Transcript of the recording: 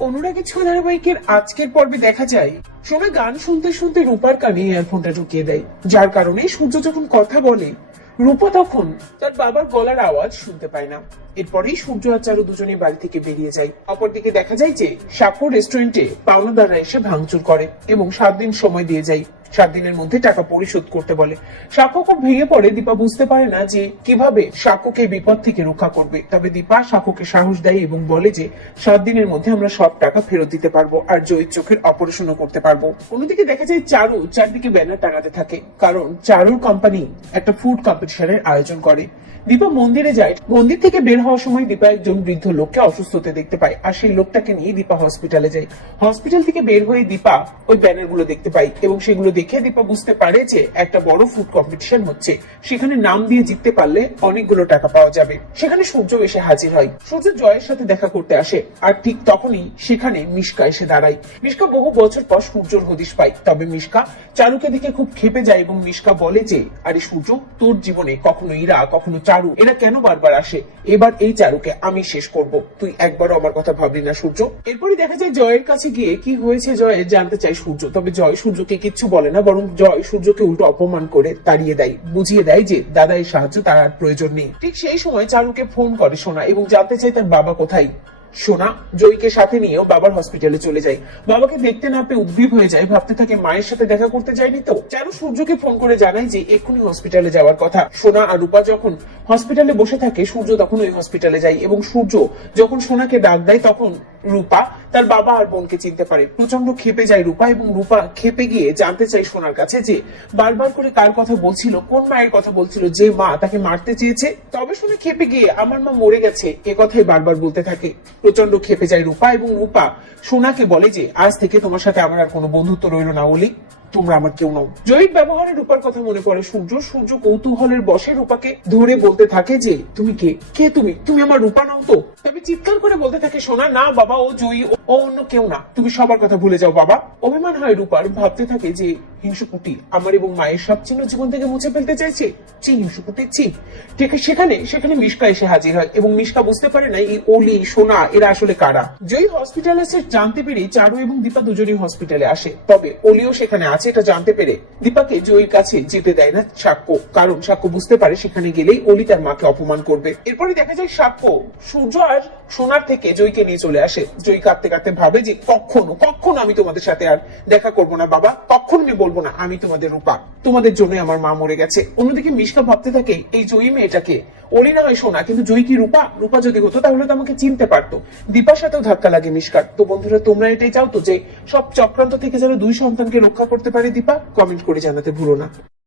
অনুরাগী ছ ধারাবাহিকের আজকের পর্বে দেখা যায় সোনা গান শুনতে শুনতে রূপার কানে ইয়ারফোনটা ঢুকিয়ে দেয়। যার কারণে সূর্য যখন কথা বলে, রূপা তখন তার বাবার গলার আওয়াজ শুনতে পায় না। এরপরেই সূর্য আর দুজনে বাড়ি থেকে বেরিয়ে যায়। অপরদিকে দেখা যায় যে সাপুর রেস্টুরেন্টে পাওনাদাররা এসে ভাঙচুর করে এবং সাত দিন সময় দিয়ে যায়। সাত দিনের মধ্যে টাকা পরিশোধ করতে বলে। সাক্ষ্য খুব ভেঙে পড়ে, দীপা বুঝতে পারে না যে কীভাবে সাক্ষ্যকে বিপদ থেকে রক্ষা করবে। তবে দীপা সাক্ষ্যকে সাহস দেয় এবং বলে যে, সাত দিনের মধ্যে আমরা সব টাকা ফেরত দিতে পারব আর জয়ীর চোখের অপারেশনও করতে পারব। অন্যদিকে দেখা যায় চারু চারদিকে ব্যানার টাঙাতে থাকে, কারণ চারুর কোম্পানি একটা ফুড কম্পিটিশনের আয়োজন করে। দীপা মন্দিরে যায়। মন্দির থেকে বের হওয়ার সময় দীপা একজন বৃদ্ধ লোককে অসুস্থ হতে দেখতে পায় আর সেই লোকটাকে নিয়ে দীপা হসপিটালে যায়। হসপিটাল থেকে বের হয়ে দীপা ওই ব্যানারগুলো দেখতে পায় এবং সেগুলো দেখে দীপা বুঝতে পারে যে একটা বড় ফুড কম্পিটিশন হচ্ছে। সেখানে নাম দিয়ে জিততে পারলে অনেকগুলো টাকা পাওয়া যাবে। সেখানে সূর্য এসে হাজির হয়। সূর্য জয়ের সাথে দেখা করতে আসে আর ঠিক তখনই সেখানে মিশকা এসে দাঁড়ায়। মিশকা বহু বছর পর সূর্যর হদিশ পায়। তবে মিশকা চারুকে দেখে খুব খেপে যায় এবং মিশকা বলে যে, আরে সূর্য, তোর জীবনে কখনো ইরা কখনো চারু, এরা কেন বারবার আসে? এবার এই চারুকে আমি শেষ করব। তুই একবারও আমার কথা ভাবলি না সূর্য? এরপরই দেখা যায় জয়ের কাছে গিয়ে কি হয়েছে জয়ের জানতে চায় সূর্য। তবে জয় সূর্যকে কিচ্ছু বলে না, বরং জয় সূর্যকে উল্টো অপমান করে তাড়িয়ে দেয়, বুঝিয়ে দেয় যে দাদা এই সাহায্য তার আর প্রয়োজন নেই। ঠিক সেই সময় চারুকে ফোন করে সোনা এবং জানতে চায় তার বাবা কোথায়। সোনা জয়ীকে সাথে নিয়েও বাবার হসপিটালে চলে যায়। বাবাকে দেখতে না পেয়ে উদ্ভিদ হয়ে যায়, ভাবতে থাকে মায়ের সাথে দেখা করতে যায়নি তো। চারু সূর্যকে ফোন করে জানায় যে এক্ষুনি হসপিটালে যাওয়ার কথা। সোনা আর রূপা যখন হসপিটালে বসে থাকে, সূর্য তখন ওই হসপিটালে যায় এবং সূর্য যখন সোনাকে ডাক দেয়, তখন রূপা তার বাবা আর বোনকে চিনতে পারে। প্রচণ্ড খেপে যায় রূপা এবং রূপা খেপে গিয়ে জানতে চাই সোনার কাছে যে, বারবার করে কার কথা বলছিল, কোন মায়ের কথা বলছিল, যে মা তাকে মারতে চেয়েছে, তবে শুনে খেপে গিয়ে আমার মা মরে গেছে, এ কথাই বারবার বলতে থাকে। প্রচণ্ড খেপে যায় রূপা এবং রূপা সোনাকে বলে যে, আজ থেকে তোমার সাথে আমার আর কোনো বন্ধুত্ব রইল না, ওলি। তোমরা আমার কেউ নও। জয়ীর ব্যবহারে রূপার কথা মনে পড়ে সূর্য। সূর্য কৌতূহলের বসে রূপাকে ধরে বলতে থাকে যে, তুমি কে? কে তুমি? তুমি আমার রূপা নাও তো? তবে চিৎকার করে বলতে থাকে, সোনা, না, বাবা, ও জয়ী, ও অন্য কেউ না। তুমি সবার কথা ভুলে যাও, বাবা। অভিমান হয় রূপার, ভাবতে থাকে যে হিংসুকুটি আমার এবং মায়ের সব চিহ্ন জীবন থেকে মুছে ফেলতে চাইছে। চি হিংসুকুটি চি ঠিক সেখানে সেখানে মিশকা এসে হাজির হয় এবং মিশকা বুঝতে পারে না এই সোনা, এরা আসলে কারা। জানতে পেরে চারু এবং দীপা হসপিটালে আসে। তবে সেখানে আছে, এটা জানতে পেরে দীপাকে জয়ীর কাছে যেতে দেয় না সাক্ষ্য। কারণ সাক্ষ্য বুঝতে পারে সেখানে গেলেই অলি তার মাকে অপমান করবে। এরপরে দেখা যায় সাক্ষ্য সূর্য আর সোনার থেকে জয়ীকে নিয়ে চলে আসে। জয়ী কাঁদতে কাঁদতে ভাবে যে, কখনো কখনো আমি তোমাদের সাথে আর দেখা করব না বাবা। কখনো আমি বলব না, আমি তোমাদের রূপা। তোমাদের জন্যই আমার মা মরে গেছে। অন্যদিকে মিশকা ভাবতে থাকে, এই জয়ী মেয়েটাকে। ওরই না হয় সোনা, কিন্তু জয়ী কি রূপা? রূপা যদি হতো, তাহলে তো আমাকে চিনতে পারতো। দীপার সাথেও ধাক্কা লাগে মিশকার। তো বন্ধুরা, তোমরা এটাই চাও তো যে সব চক্রান্ত থেকে যেন দুই সন্তানকে রক্ষা করতে পারে দীপা? কমেন্ট করে জানাতে ভুলো না।